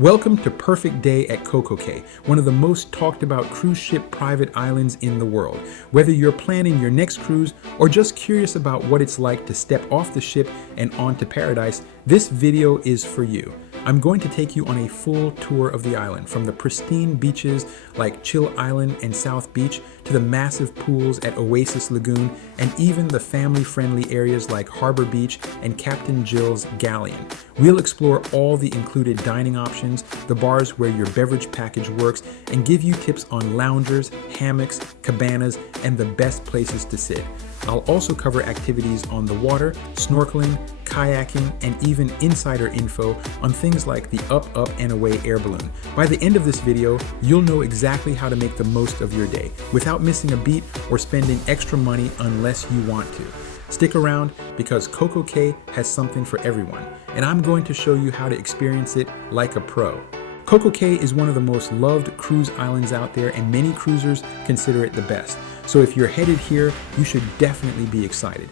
Welcome to Perfect Day at CocoCay, one of the most talked about cruise ship private islands in the world. Whether you're planning your next cruise or just curious about what it's like to step off the ship and onto paradise, this video is for you. I'm going to take you on a full tour of the island, from the pristine beaches like Chill Island and South Beach to the massive pools at Oasis Lagoon, and even the family-friendly areas like Harbor Beach and Captain Jill's Galleon. We'll explore all the included dining options, the bars where your beverage package works, and give you tips on loungers, hammocks, cabanas, and the best places to sit. I'll also cover activities on the water, snorkeling, kayaking, and even insider info on things like the Up, Up, and Away air balloon. By the end of this video, you'll know exactly how to make the most of your day without missing a beat or spending extra money unless you want to. Stick around because CocoCay has something for everyone, and I'm going to show you how to experience it like a pro. CocoCay is one of the most loved cruise islands out there, and many cruisers consider it the best. So if you're headed here, you should definitely be excited.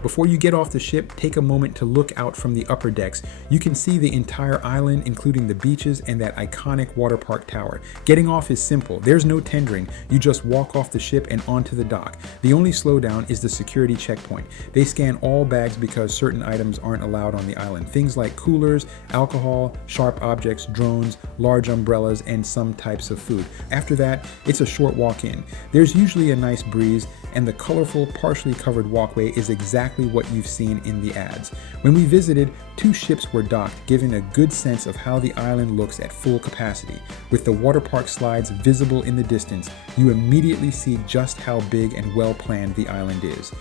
Before you get off the ship, take a moment to look out from the upper decks. You can see the entire island, including the beaches and that iconic Waterpark tower. Getting off is simple. There's no tendering. You just walk off the ship and onto the dock. The only slowdown is the security checkpoint. They scan all bags because certain items aren't allowed on the island. Things like coolers, alcohol, sharp objects, drones, large umbrellas, and some types of food. After that, it's a short walk in. There's usually a nice breeze, and the colorful, partially covered walkway is exactly what you've seen in the ads. When we visited, 2 ships were docked, giving a good sense of how the island looks at full capacity. With the Waterpark slides visible in the distance, you immediately see just how big and well planned the island is.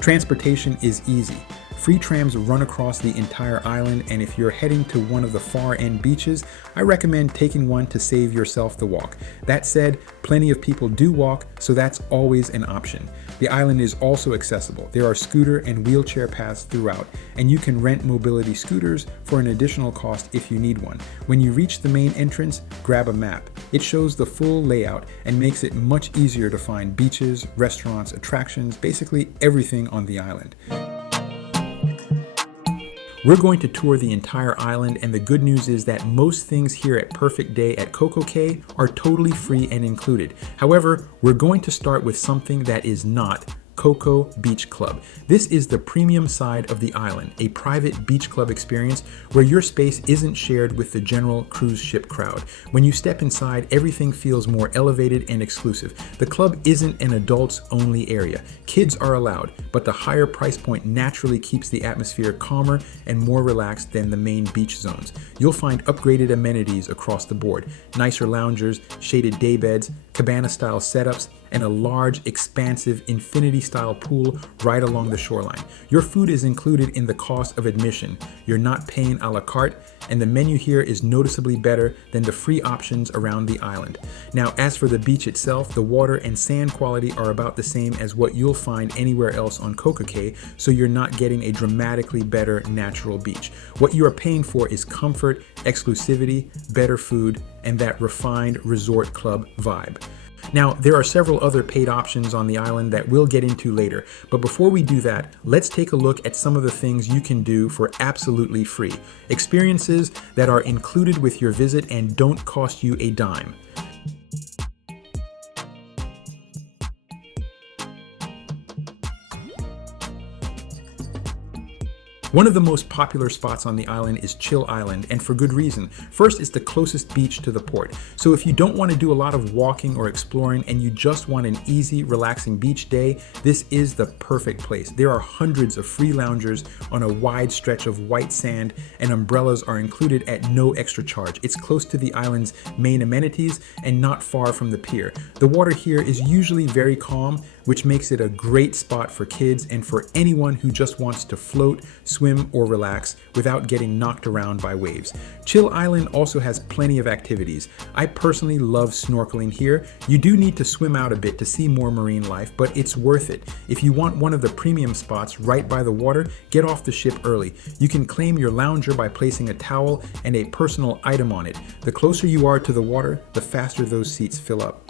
Transportation is easy. Free trams run across the entire island, and if you're heading to one of the far end beaches, I recommend taking one to save yourself the walk. That said, plenty of people do walk, so that's always an option. The island is also accessible. There are scooter and wheelchair paths throughout, and you can rent mobility scooters for an additional cost if you need one. When you reach the main entrance, grab a map. It shows the full layout and makes it much easier to find beaches, restaurants, attractions, basically everything on the island. We're going to tour the entire island, and the good news is that most things here at Perfect Day at CocoCay are totally free and included. However, we're going to start with something that is not Coco Beach Club. This is the premium side of the island, a private beach club experience where your space isn't shared with the general cruise ship crowd. When you step inside, everything feels more elevated and exclusive. The club isn't an adults only area. Kids are allowed, but the higher price point naturally keeps the atmosphere calmer and more relaxed than the main beach zones. You'll find upgraded amenities across the board, nicer loungers, shaded daybeds, cabana style setups, and a large, expansive, infinity-style pool right along the shoreline. Your food is included in the cost of admission. You're not paying a la carte, and the menu here is noticeably better than the free options around the island. Now, as for the beach itself, the water and sand quality are about the same as what you'll find anywhere else on CocoCay, so you're not getting a dramatically better natural beach. What you are paying for is comfort, exclusivity, better food, and that refined resort club vibe. Now, there are several other paid options on the island that we'll get into later, but before we do that, let's take a look at some of the things you can do for absolutely free. Experiences that are included with your visit and don't cost you a dime. One of the most popular spots on the island is Chill Island, and for good reason. First, it's the closest beach to the port. So if you don't want to do a lot of walking or exploring and you just want an easy, relaxing beach day, this is the perfect place. There are hundreds of free loungers on a wide stretch of white sand, and umbrellas are included at no extra charge. It's close to the island's main amenities and not far from the pier. The water here is usually very calm, which makes it a great spot for kids and for anyone who just wants to float, swim, or relax without getting knocked around by waves. Chill Island also has plenty of activities. I personally love snorkeling here. You do need to swim out a bit to see more marine life, but it's worth it. If you want one of the premium spots right by the water, get off the ship early. You can claim your lounger by placing a towel and a personal item on it. The closer you are to the water, the faster those seats fill up.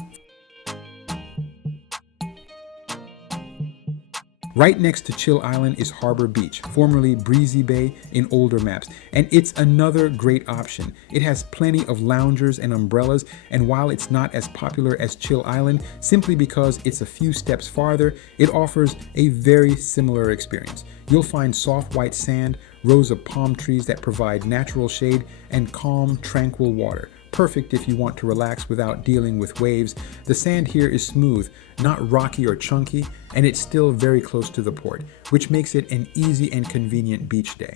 Right next to Chill Island is Harbor Beach, formerly Breezy Bay in older maps, and it's another great option. It has plenty of loungers and umbrellas, and while it's not as popular as Chill Island, simply because it's a few steps farther, it offers a very similar experience. You'll find soft white sand, rows of palm trees that provide natural shade, and calm, tranquil water. Perfect if you want to relax without dealing with waves. The sand here is smooth, not rocky or chunky, and it's still very close to the port, which makes it an easy and convenient beach day.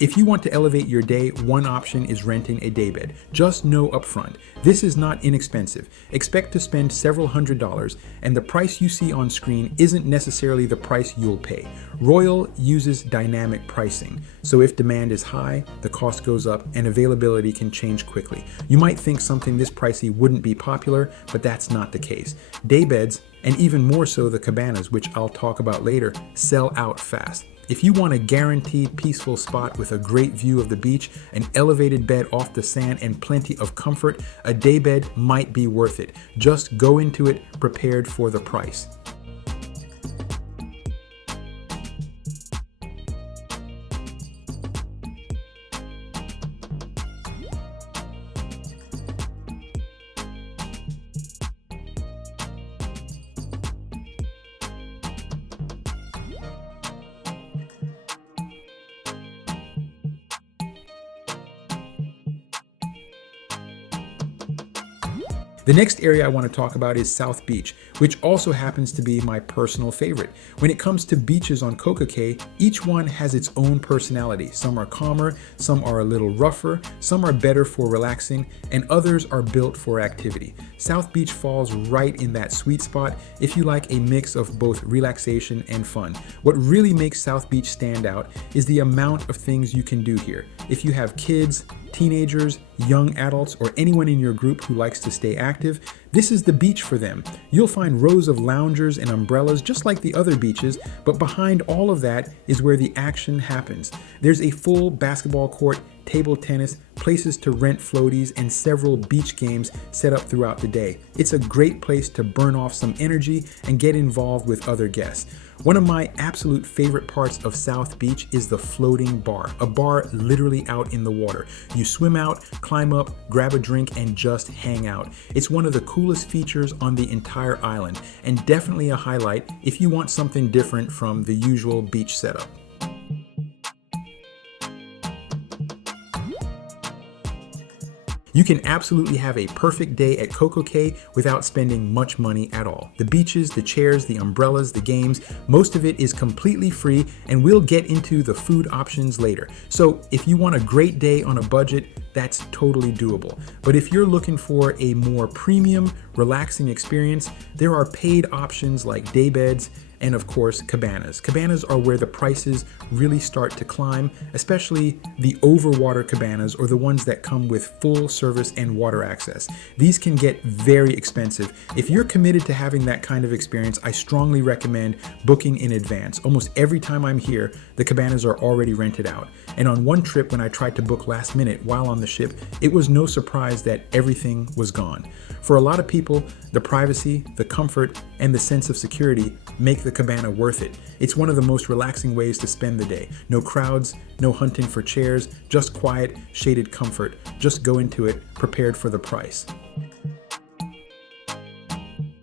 If you want to elevate your day, one option is renting a daybed. Just know upfront, this is not inexpensive. Expect to spend several $100s, and the price you see on screen isn't necessarily the price you'll pay. Royal uses dynamic pricing, so if demand is high, the cost goes up and availability can change quickly. You might think something this pricey wouldn't be popular, but that's not the case. Daybeds, and even more so the cabanas, which I'll talk about later, sell out fast. If you want a guaranteed peaceful spot with a great view of the beach, an elevated bed off the sand, and plenty of comfort, a daybed might be worth it. Just go into it prepared for the price. The next area I want to talk about is South Beach, which also happens to be my personal favorite. When it comes to beaches on CocoCay, each one has its own personality. Some are calmer, some are a little rougher, some are better for relaxing, and others are built for activity. South Beach falls right in that sweet spot if you like a mix of both relaxation and fun. What really makes South Beach stand out is the amount of things you can do here. If you have kids, teenagers, young adults, or anyone in your group who likes to stay active, this is the beach for them. You'll find rows of loungers and umbrellas just like the other beaches, but behind all of that is where the action happens. There's a full basketball court, table tennis, places to rent floaties, and several beach games set up throughout the day. It's a great place to burn off some energy and get involved with other guests. One of my absolute favorite parts of South Beach is the floating bar, a bar literally out in the water. You swim out, climb up, grab a drink, and just hang out. It's one of the coolest features on the entire island, and definitely a highlight if you want something different from the usual beach setup. You can absolutely have a perfect day at CocoCay without spending much money at all. The beaches, the chairs, the umbrellas, the games, most of it is completely free, and we'll get into the food options later. So if you want a great day on a budget, that's totally doable. But if you're looking for a more premium, relaxing experience, there are paid options like daybeds and of course cabanas. Cabanas are where the prices really start to climb, especially the overwater cabanas or the ones that come with full service and water access. These can get very expensive. If you're committed to having that kind of experience, I strongly recommend booking in advance. Almost every time I'm here, the cabanas are already rented out. And on one trip when I tried to book last minute while on the ship, it was no surprise that everything was gone. For a lot of people, the privacy, the comfort, and the sense of security make the cabana worth it. It's one of the most relaxing ways to spend the day. No crowds, no hunting for chairs, just quiet, shaded comfort. Just go into it, prepared for the price.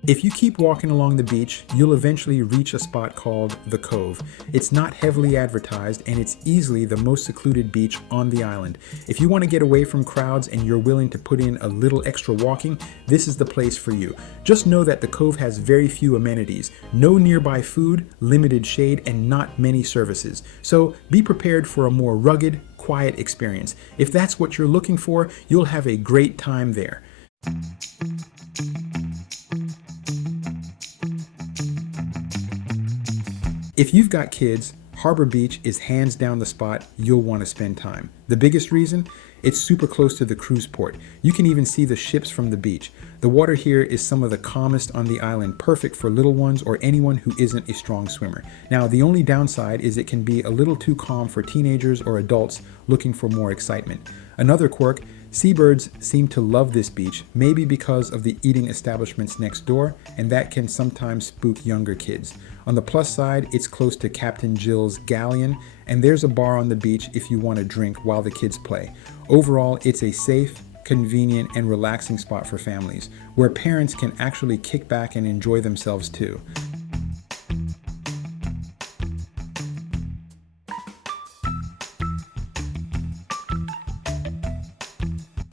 If you keep walking along the beach, you'll eventually reach a spot called The Cove. It's not heavily advertised, and it's easily the most secluded beach on the island. If you want to get away from crowds and you're willing to put in a little extra walking, this is the place for you. Just know that The Cove has very few amenities, no nearby food, limited shade, and not many services. So be prepared for a more rugged, quiet experience. If that's what you're looking for, you'll have a great time there. If you've got kids, Harbor Beach is hands down the spot you'll want to spend time. The biggest reason? It's super close to the cruise port. You can even see the ships from the beach. The water here is some of the calmest on the island, perfect for little ones or anyone who isn't a strong swimmer. Now, the only downside is it can be a little too calm for teenagers or adults looking for more excitement. Another quirk, seabirds seem to love this beach, maybe because of the eating establishments next door, and that can sometimes spook younger kids. On the plus side, it's close to Captain Jill's galleon, and there's a bar on the beach if you want to drink while the kids play. Overall, it's a safe, convenient, and relaxing spot for families, where parents can actually kick back and enjoy themselves too.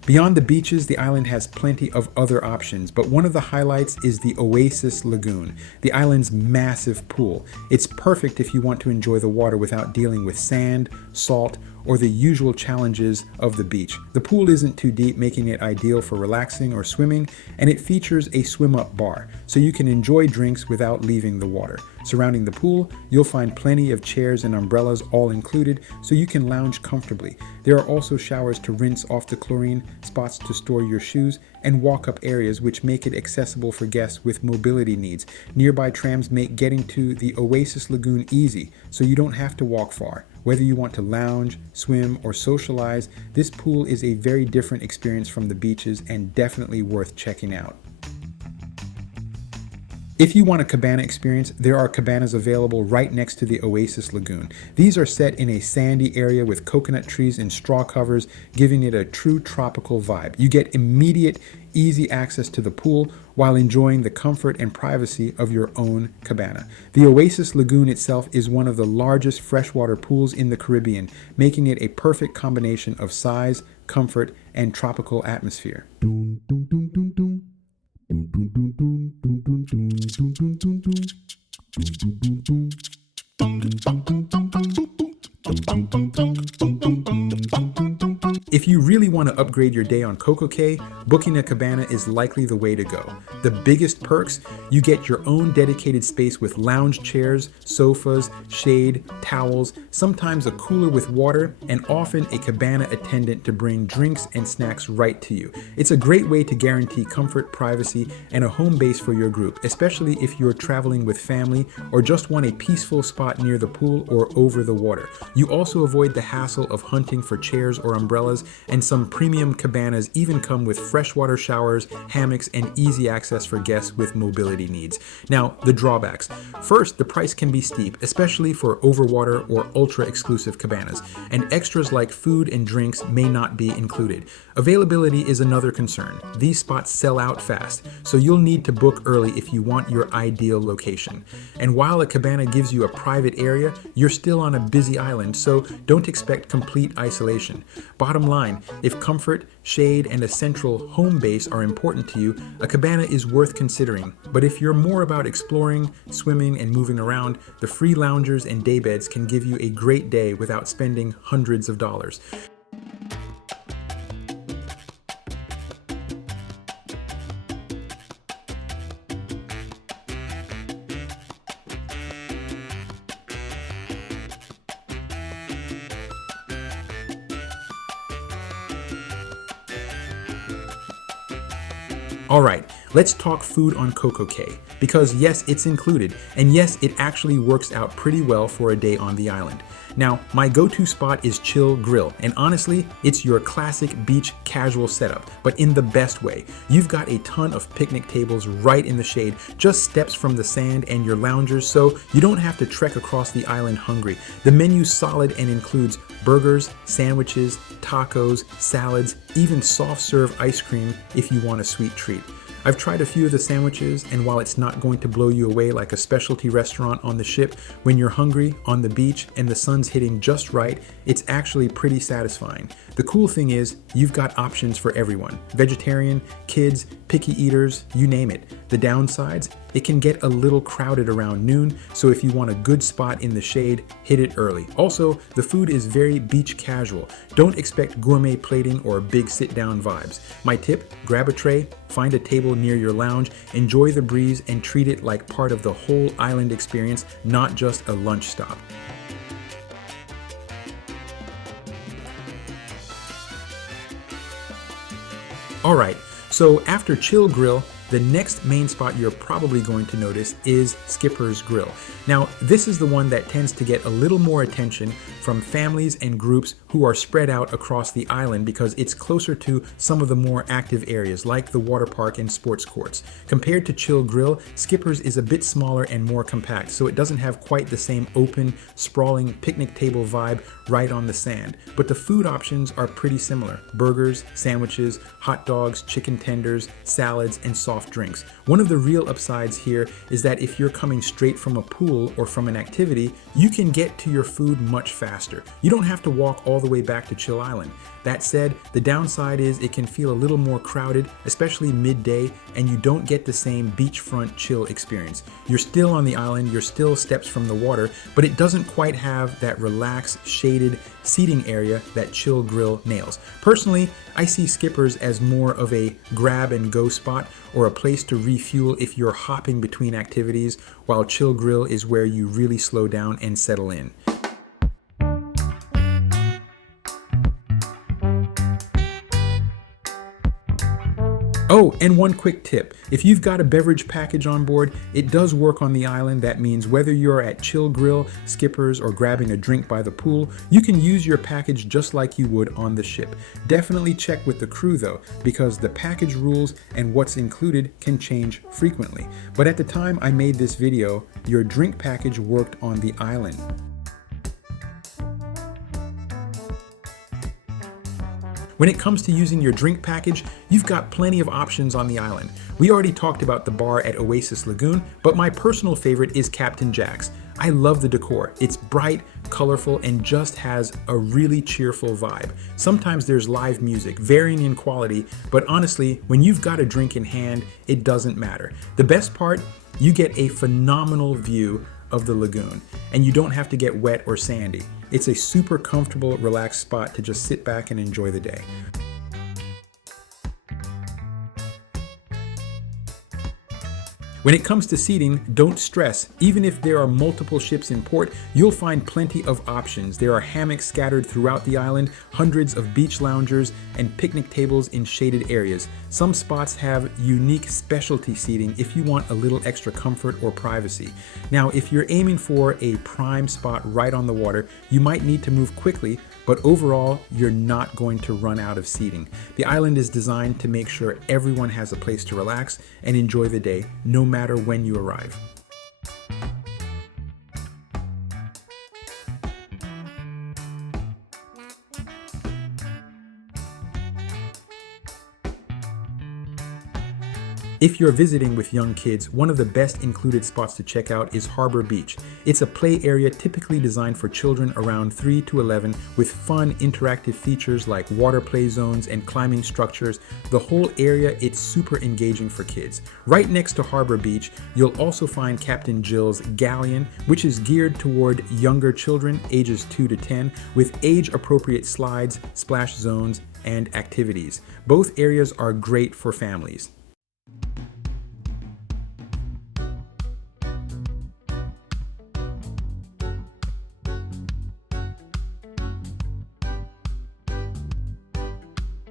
Beyond the beaches, the island has plenty of other options, but one of the highlights is the Oasis Lagoon, the island's massive pool. It's perfect if you want to enjoy the water without dealing with sand, salt, or the usual challenges of the beach. The pool isn't too deep, making it ideal for relaxing or swimming, and it features a swim-up bar, so you can enjoy drinks without leaving the water. Surrounding the pool, you'll find plenty of chairs and umbrellas all included, so you can lounge comfortably. There are also showers to rinse off the chlorine, spots to store your shoes, and walk-up areas which make it accessible for guests with mobility needs. Nearby trams make getting to the Oasis Lagoon easy, so you don't have to walk far. Whether you want to lounge, swim, or socialize, this pool is a very different experience from the beaches and definitely worth checking out. If you want a cabana experience, there are cabanas available right next to the Oasis Lagoon. These are set in a sandy area with coconut trees and straw covers, giving it a true tropical vibe. You get immediate, easy access to the pool while enjoying the comfort and privacy of your own cabana. The Oasis Lagoon itself is one of the largest freshwater pools in the Caribbean, making it a perfect combination of size, comfort, and tropical atmosphere. If you really want to upgrade your day on CocoCay, booking a cabana is likely the way to go. The biggest perks, you get your own dedicated space with lounge chairs, sofas, shade, towels, sometimes a cooler with water, and often a cabana attendant to bring drinks and snacks right to you. It's a great way to guarantee comfort, privacy, and a home base for your group, especially if you're traveling with family or just want a peaceful spot near the pool or over the water. You also avoid the hassle of hunting for chairs or umbrellas, and some premium cabanas even come with freshwater showers, hammocks, and easy access for guests with mobility needs. Now, the drawbacks. First, the price can be steep, especially for overwater or ultra-exclusive cabanas, and extras like food and drinks may not be included. Availability is another concern. These spots sell out fast, so you'll need to book early if you want your ideal location. And while a cabana gives you a private area, you're still on a busy island, so don't expect complete isolation. Bottom line, if comfort, shade, and a central home base are important to you, a cabana is worth considering. But if you're more about exploring, swimming, and moving around, the free loungers and daybeds can give you a great day without spending hundreds of dollars. Alright, let's talk food on CocoCay, because yes, it's included, and yes, it actually works out pretty well for a day on the island. Now, my go-to spot is Chill Grill, and honestly, it's your classic beach casual setup, but in the best way. You've got a ton of picnic tables right in the shade, just steps from the sand and your loungers, so you don't have to trek across the island hungry. The menu's solid and includes burgers, sandwiches, tacos, salads, even soft serve ice cream if you want a sweet treat. I've tried a few of the sandwiches, and while it's not going to blow you away like a specialty restaurant on the ship, when you're hungry, on the beach, and the sun's hitting just right, it's actually pretty satisfying. The cool thing is, you've got options for everyone. Vegetarian, kids, picky eaters, you name it. The downsides, it can get a little crowded around noon, so if you want a good spot in the shade, hit it early. Also, the food is very beach casual. Don't expect gourmet plating or big sit-down vibes. My tip, grab a tray, find a table near your lounge, enjoy the breeze, and treat it like part of the whole island experience, not just a lunch stop. All right, so after Chill Grill, the next main spot you're probably going to notice is Skipper's Grill. Now, this is the one that tends to get a little more attention from families and groups who are spread out across the island because it's closer to some of the more active areas like the water park and sports courts. Compared to Chill Grill, Skipper's is a bit smaller and more compact, so it doesn't have quite the same open, sprawling picnic table vibe right on the sand. But the food options are pretty similar: burgers, sandwiches, hot dogs, chicken tenders, salads, and soft drinks. One of the real upsides here is that if you're coming straight from a pool or from an activity, you can get to your food much faster. You don't have to walk all the way back to Chill Island. That said, the downside is it can feel a little more crowded, especially midday, and you don't get the same beachfront chill experience. You're still on the island, you're still steps from the water, but it doesn't quite have that relaxed, shaded seating area that Chill Grill nails. Personally, I see Skipper's as more of a grab and go spot or a place to refuel if you're hopping between activities, while Chill Grill is where you really slow down and settle in. Oh, and one quick tip. If you've got a beverage package on board, it does work on the island. That means whether you're at Chill Grill, Skipper's, or grabbing a drink by the pool, you can use your package just like you would on the ship. Definitely check with the crew though, because the package rules and what's included can change frequently. But at the time I made this video, your drink package worked on the island. When it comes to using your drink package, you've got plenty of options on the island. We already talked about the bar at Oasis Lagoon, but my personal favorite is Captain Jack's. I love the decor. It's bright, colorful, and just has a really cheerful vibe. Sometimes there's live music, varying in quality, but honestly, when you've got a drink in hand, it doesn't matter. The best part, you get a phenomenal view of the lagoon, and you don't have to get wet or sandy. It's a super comfortable, relaxed spot to just sit back and enjoy the day. When it comes to seating, don't stress. Even if there are multiple ships in port, you'll find plenty of options. There are hammocks scattered throughout the island, hundreds of beach loungers, and picnic tables in shaded areas. Some spots have unique specialty seating if you want a little extra comfort or privacy. Now, if you're aiming for a prime spot right on the water, you might need to move quickly, but overall, you're not going to run out of seating. The island is designed to make sure everyone has a place to relax and enjoy the day, no matter when you arrive. If you're visiting with young kids, one of the best included spots to check out is Harbor Beach. It's a play area typically designed for children around 3 to 11 with fun interactive features like water play zones and climbing structures. The whole area, it's super engaging for kids. Right next to Harbor Beach, you'll also find Captain Jill's Galleon, which is geared toward younger children ages 2 to 10 with age-appropriate slides, splash zones, and activities. Both areas are great for families.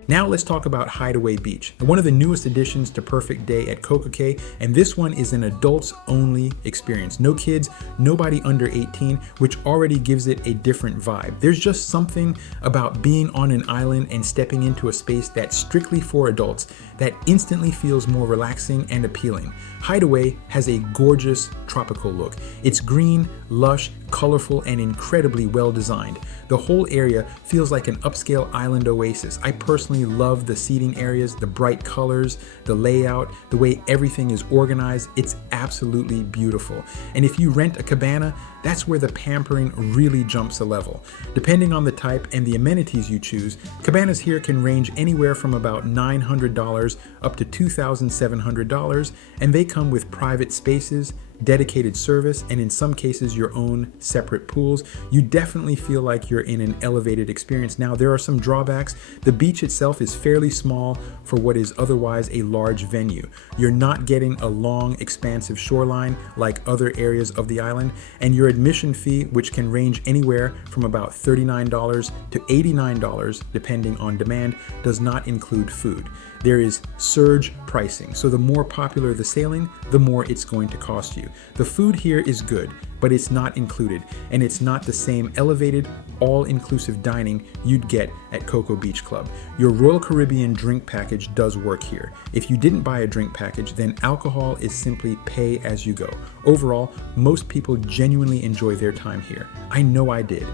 Now let's talk about Hideaway Beach, one of the newest additions to Perfect Day at CocoCay, and this one is an adults-only experience. No kids, nobody under 18, which already gives it a different vibe. There's just something about being on an island and stepping into a space that's strictly for adults that instantly feels more relaxing and appealing. Hideaway has a gorgeous tropical look. It's green, lush, colorful, and incredibly well designed. The whole area feels like an upscale island oasis. I personally love the seating areas, the bright colors, the layout, the way everything is organized. It's absolutely beautiful. And if you rent a cabana, that's where the pampering really jumps a level. Depending on the type and the amenities you choose, cabanas here can range anywhere from about $900 up to $2,700, and they come with private spaces, dedicated service, and in some cases your own separate pools, you definitely feel like you're in an elevated experience. Now, there are some drawbacks. The beach itself is fairly small for what is otherwise a large venue. You're not getting a long, expansive shoreline like other areas of the island, and your admission fee, which can range anywhere from about $39 to $89 depending on demand, does not include food. There is surge pricing, so the more popular the sailing, the more it's going to cost you. The food here is good, but it's not included, and it's not the same elevated, all-inclusive dining you'd get at Coco Beach Club. Your Royal Caribbean drink package does work here. If you didn't buy a drink package, then alcohol is simply pay as you go. Overall, most people genuinely enjoy their time here. I know I did.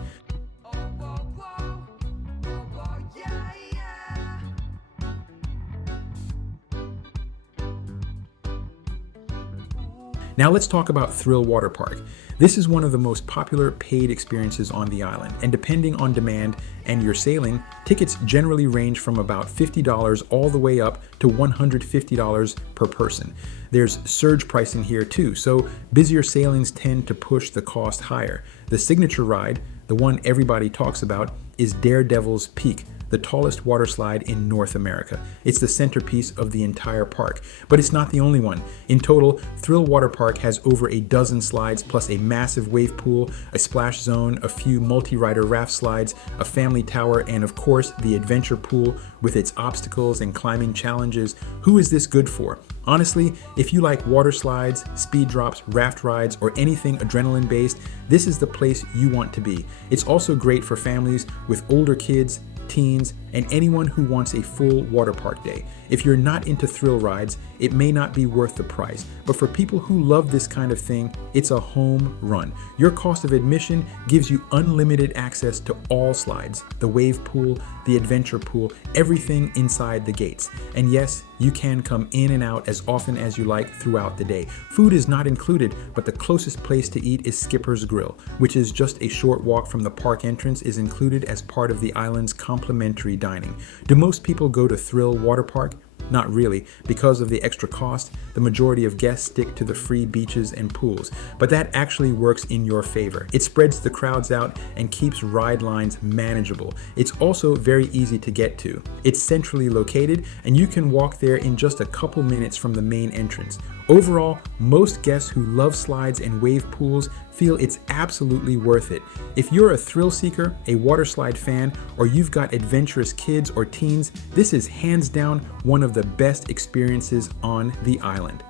Now let's talk about Thrill Waterpark. This is one of the most popular paid experiences on the island, and depending on demand and your sailing, tickets generally range from about $50 all the way up to $150 per person. There's surge pricing here too, so busier sailings tend to push the cost higher. The signature ride, the one everybody talks about, is Daredevil's Peak, the tallest water slide in North America. It's the centerpiece of the entire park, but it's not the only one. In total, Thrill Waterpark has over a dozen slides, plus a massive wave pool, a splash zone, a few multi-rider raft slides, a family tower, and of course, the adventure pool with its obstacles and climbing challenges. Who is this good for? Honestly, if you like water slides, speed drops, raft rides, or anything adrenaline-based, this is the place you want to be. It's also great for families with older kids, teens, and anyone who wants a full water park day. If you're not into thrill rides, it may not be worth the price, but for people who love this kind of thing, it's a home run. Your cost of admission gives you unlimited access to all slides, the wave pool, the adventure pool, everything inside the gates. And yes, you can come in and out as often as you like throughout the day. Food is not included, but the closest place to eat is Skipper's Grill, which is just a short walk from the park entrance, is included as part of the island's complimentary dining. Do most people go to Thrill Waterpark? Not really. Because of the extra cost, the majority of guests stick to the free beaches and pools, but that actually works in your favor. It spreads the crowds out and keeps ride lines manageable. It's also very easy to get to. It's centrally located, and you can walk there in just a couple minutes from the main entrance. Overall, most guests who love slides and wave pools feel it's absolutely worth it. If you're a thrill seeker, a water slide fan, or you've got adventurous kids or teens, this is hands down one of the best experiences on the island.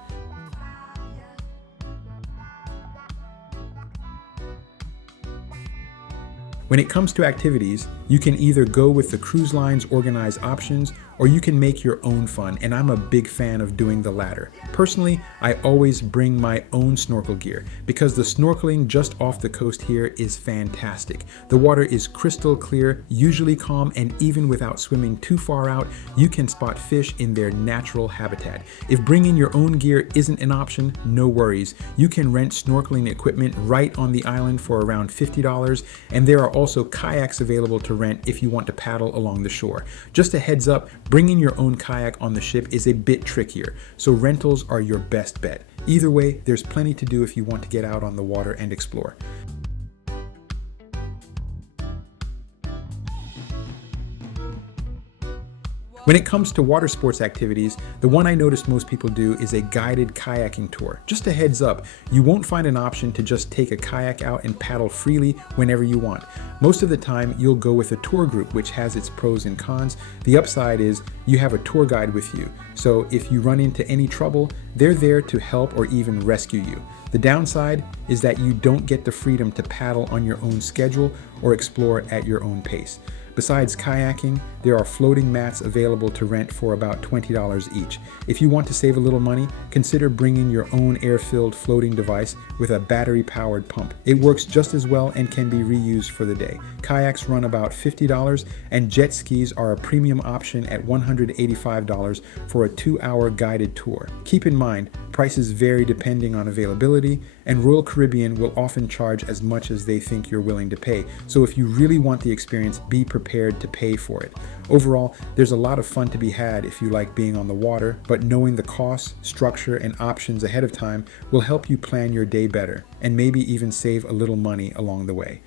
When it comes to activities, you can either go with the cruise line's organized options, or you can make your own fun, and I'm a big fan of doing the latter. Personally, I always bring my own snorkel gear because the snorkeling just off the coast here is fantastic. The water is crystal clear, usually calm, and even without swimming too far out, you can spot fish in their natural habitat. If bringing your own gear isn't an option, no worries. You can rent snorkeling equipment right on the island for around $50, and there are also kayaks available to rent if you want to paddle along the shore. Just a heads up, bringing your own kayak on the ship is a bit trickier, so rentals are your best bet. Either way, there's plenty to do if you want to get out on the water and explore. When it comes to water sports activities, the one I noticed most people do is a guided kayaking tour. Just a heads up, you won't find an option to just take a kayak out and paddle freely whenever you want. Most of the time, you'll go with a tour group, which has its pros and cons. The upside is you have a tour guide with you, so if you run into any trouble, they're there to help or even rescue you. The downside is that you don't get the freedom to paddle on your own schedule or explore at your own pace. Besides kayaking, there are floating mats available to rent for about $20 each. If you want to save a little money, consider bringing your own air-filled floating device with a battery-powered pump. It works just as well and can be reused for the day. Kayaks run about $50, and jet skis are a premium option at $185 for a 2-hour guided tour. Keep in mind, prices vary depending on availability and Royal Caribbean will often charge as much as they think you're willing to pay. So if you really want the experience, be prepared to pay for it. Overall, there's a lot of fun to be had if you like being on the water, but knowing the costs, structure, and options ahead of time will help you plan your day better, and maybe even save a little money along the way.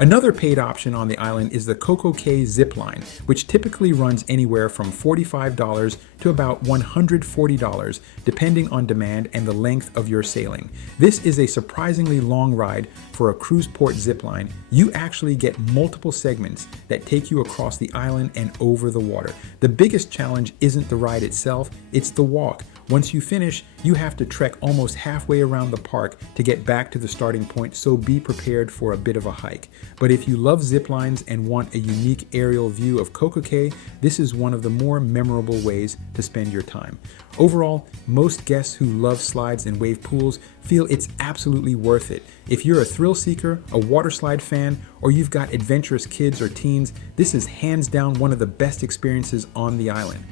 Another paid option on the island is the CocoCay Zipline, which typically runs anywhere from $45 to about $140, depending on demand and the length of your sailing. This is a surprisingly long ride for a cruise port zipline. You actually get multiple segments that take you across the island and over the water. The biggest challenge isn't the ride itself, it's the walk. Once you finish, you have to trek almost halfway around the park to get back to the starting point, so be prepared for a bit of a hike. But if you love zip lines and want a unique aerial view of CocoCay, this is one of the more memorable ways to spend your time. Overall, most guests who love slides and wave pools feel it's absolutely worth it. If you're a thrill seeker, a waterslide fan, or you've got adventurous kids or teens, this is hands down one of the best experiences on the island.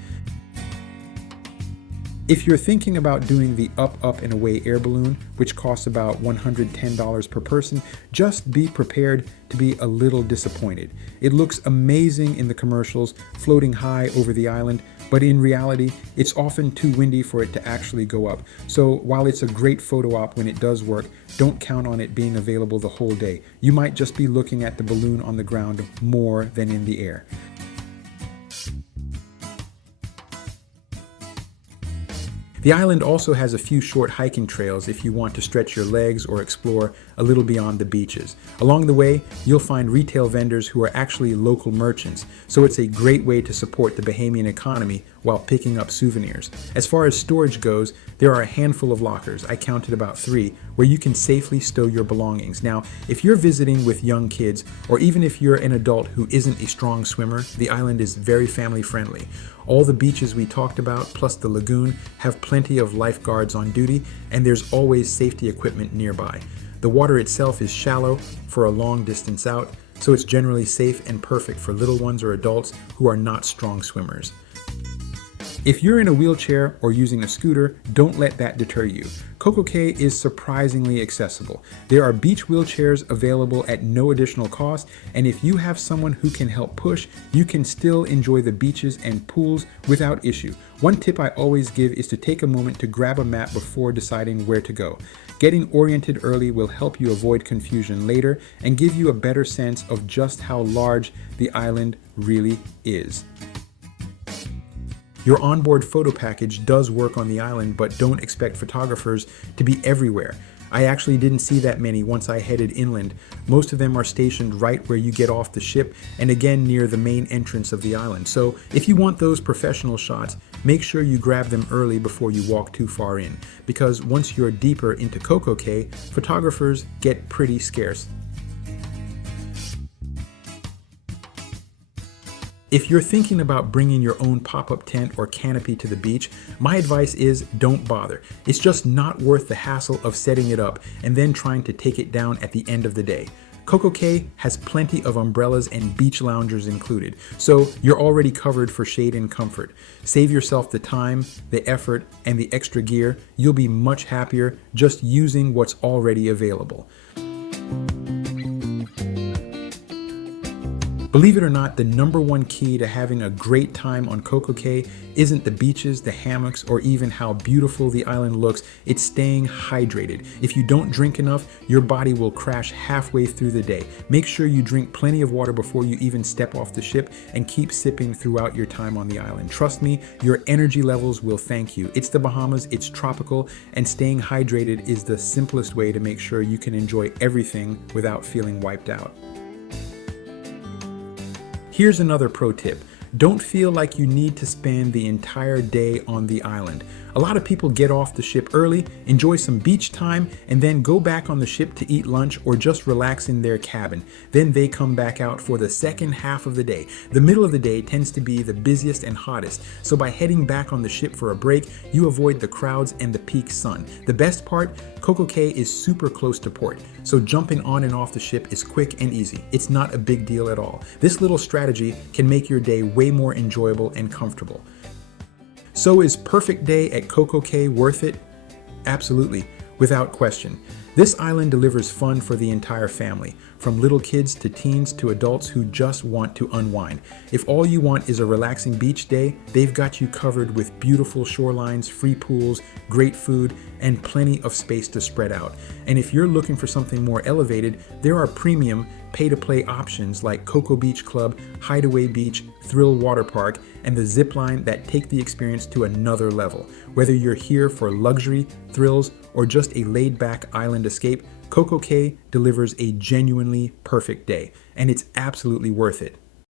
If you're thinking about doing the up, up, and away air balloon, which costs about $110 per person, just be prepared to be a little disappointed. It looks amazing in the commercials, floating high over the island, but in reality, it's often too windy for it to actually go up. So while it's a great photo op when it does work, don't count on it being available the whole day. You might just be looking at the balloon on the ground more than in the air. The island also has a few short hiking trails if you want to stretch your legs or explore a little beyond the beaches. Along the way, you'll find retail vendors who are actually local merchants, so it's a great way to support the Bahamian economy while picking up souvenirs. As far as storage goes, there are a handful of lockers, I counted about 3, where you can safely stow your belongings. Now, if you're visiting with young kids, or even if you're an adult who isn't a strong swimmer, the island is very family friendly. All the beaches we talked about, plus the lagoon, have plenty of lifeguards on duty, and there's always safety equipment nearby. The water itself is shallow for a long distance out, so it's generally safe and perfect for little ones or adults who are not strong swimmers. If you're in a wheelchair or using a scooter, don't let that deter you. CocoCay is surprisingly accessible. There are beach wheelchairs available at no additional cost, and if you have someone who can help push, you can still enjoy the beaches and pools without issue. One tip I always give is to take a moment to grab a map before deciding where to go. Getting oriented early will help you avoid confusion later and give you a better sense of just how large the island really is. Your onboard photo package does work on the island, but don't expect photographers to be everywhere. I actually didn't see that many once I headed inland. Most of them are stationed right where you get off the ship and again near the main entrance of the island. So if you want those professional shots, make sure you grab them early before you walk too far in, because once you're deeper into CocoCay, photographers get pretty scarce. If you're thinking about bringing your own pop-up tent or canopy to the beach, my advice is don't bother. It's just not worth the hassle of setting it up and then trying to take it down at the end of the day. CocoCay has plenty of umbrellas and beach loungers included, so you're already covered for shade and comfort. Save yourself the time, the effort, and the extra gear. You'll be much happier just using what's already available. Believe it or not, the #1 key to having a great time on CocoCay isn't the beaches, the hammocks, or even how beautiful the island looks. It's staying hydrated. If you don't drink enough, your body will crash halfway through the day. Make sure you drink plenty of water before you even step off the ship, and keep sipping throughout your time on the island. Trust me, your energy levels will thank you. It's the Bahamas, it's tropical, and staying hydrated is the simplest way to make sure you can enjoy everything without feeling wiped out. Here's another pro tip. Don't feel like you need to spend the entire day on the island. A lot of people get off the ship early, enjoy some beach time, and then go back on the ship to eat lunch or just relax in their cabin. Then they come back out for the second half of the day. The middle of the day tends to be the busiest and hottest, so by heading back on the ship for a break, you avoid the crowds and the peak sun. The best part, CocoCay is super close to port, so jumping on and off the ship is quick and easy. It's not a big deal at all. This little strategy can make your day way more enjoyable and comfortable. So is perfect day at CocoCay worth it? Absolutely, without question. This island delivers fun for the entire family, from little kids to teens to adults who just want to unwind. If all you want is a relaxing beach day, they've got you covered with beautiful shorelines, free pools, great food, and plenty of space to spread out. And if you're looking for something more elevated, there are premium pay-to-play options like Coco Beach Club, Hideaway Beach, Thrill Waterpark, and the Zipline that take the experience to another level. Whether you're here for luxury, thrills, or just a laid-back island escape, CocoCay delivers a genuinely perfect day, and it's absolutely worth it.